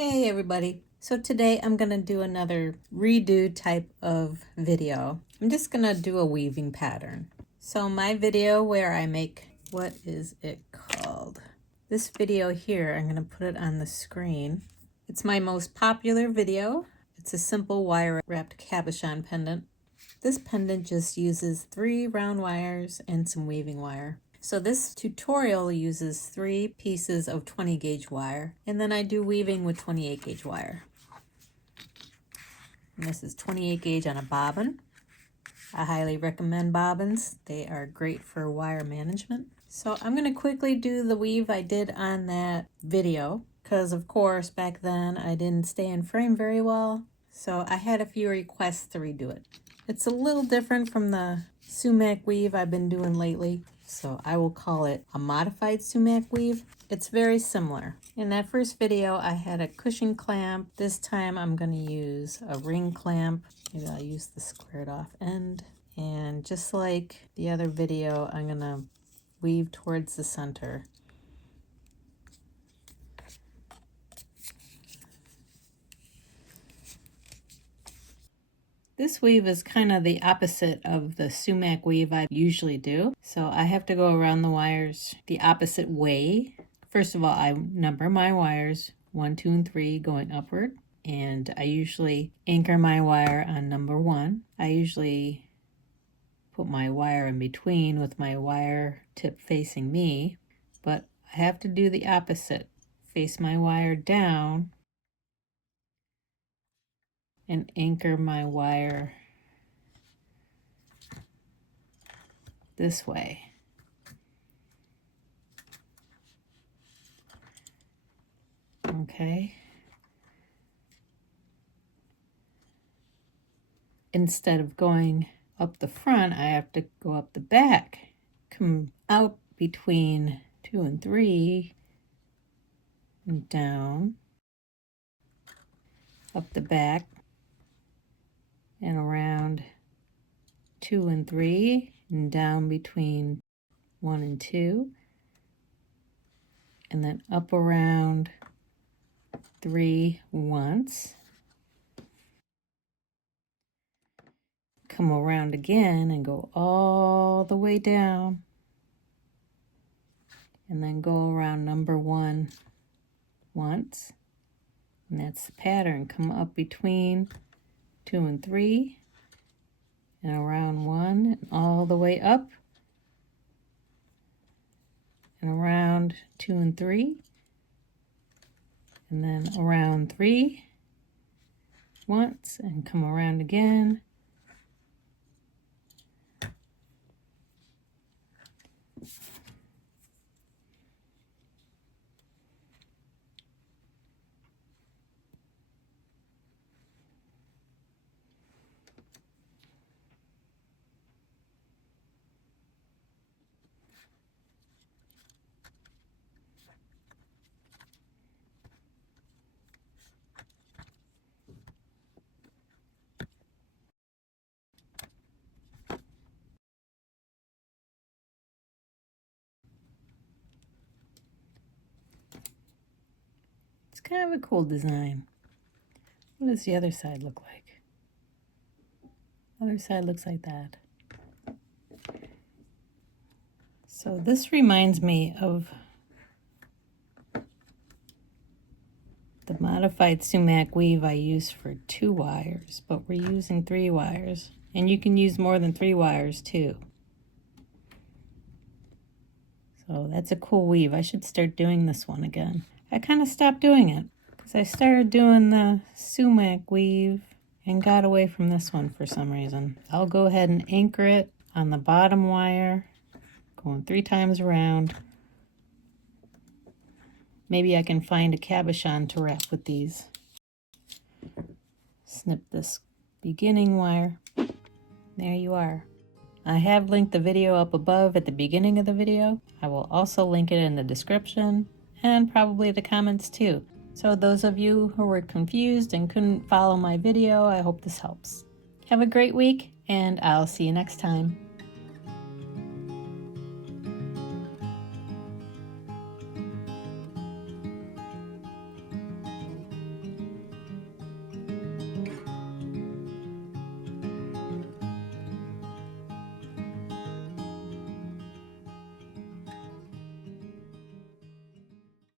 Hey everybody. So today I'm going to do another redo type of video. I'm just going to do a weaving pattern. So my video where I make, what is it called? This video here, I'm going to put it on the screen. It's my most popular video. It's a simple wire wrapped cabochon pendant. This pendant just uses 3 round wires and some weaving wire. So this tutorial uses 3 pieces of 20 gauge wire, and then I do weaving with 28 gauge wire. And this is 28 gauge on a bobbin. I highly recommend bobbins. They are great for wire management. So I'm going to quickly do the weave I did on that video, because of course back then I didn't stay in frame very well. So I had a few requests to redo it. It's a little different from the sumac weave I've been doing lately. So I will call it a modified sumac weave. It's very similar. In that first video, I had a cushion clamp. This time I'm going to use a ring clamp. Maybe I'll use the squared off end. And just like the other video, I'm going to weave towards the center. This weave is kind of the opposite of the sumac weave I usually do. So I have to go around the wires the opposite way. First of all, I number my wires 1, 2, and 3 going upward. And I usually anchor my wire on number 1. I usually put my wire in between with my wire tip facing me. But I have to do the opposite. Face my wire down and anchor my wire this way. Okay. Instead of going up the front, I have to go up the back. Come out between 2 and 3 and down, up the back, and around 2 and 3 and down between 1 and 2, and then up around 3 once, come around again and go all the way down, and then go around number 1 once, and that's the pattern. Come up between 2 and 3 and around 1 and all the way up and around 2 and 3 and then around 3 once and come around again. It's kind of a cool design. What does the other side look like? Other side looks like that. So this reminds me of the modified sumac weave I use for 2 wires, but we're using 3 wires. And you can use more than 3 wires too. So that's a cool weave. I should start doing this one again. I kind of stopped doing it because I started doing the sumac weave and got away from this one for some reason. I'll go ahead and anchor it on the bottom wire, going 3 times around. Maybe I can find a cabochon to wrap with these. Snip this beginning wire. There you are. I have linked the video up above at the beginning of the video. I will also link it in the description and probably the comments too. So those of you who were confused and couldn't follow my video, I hope this helps. Have a great week, and I'll see you next time.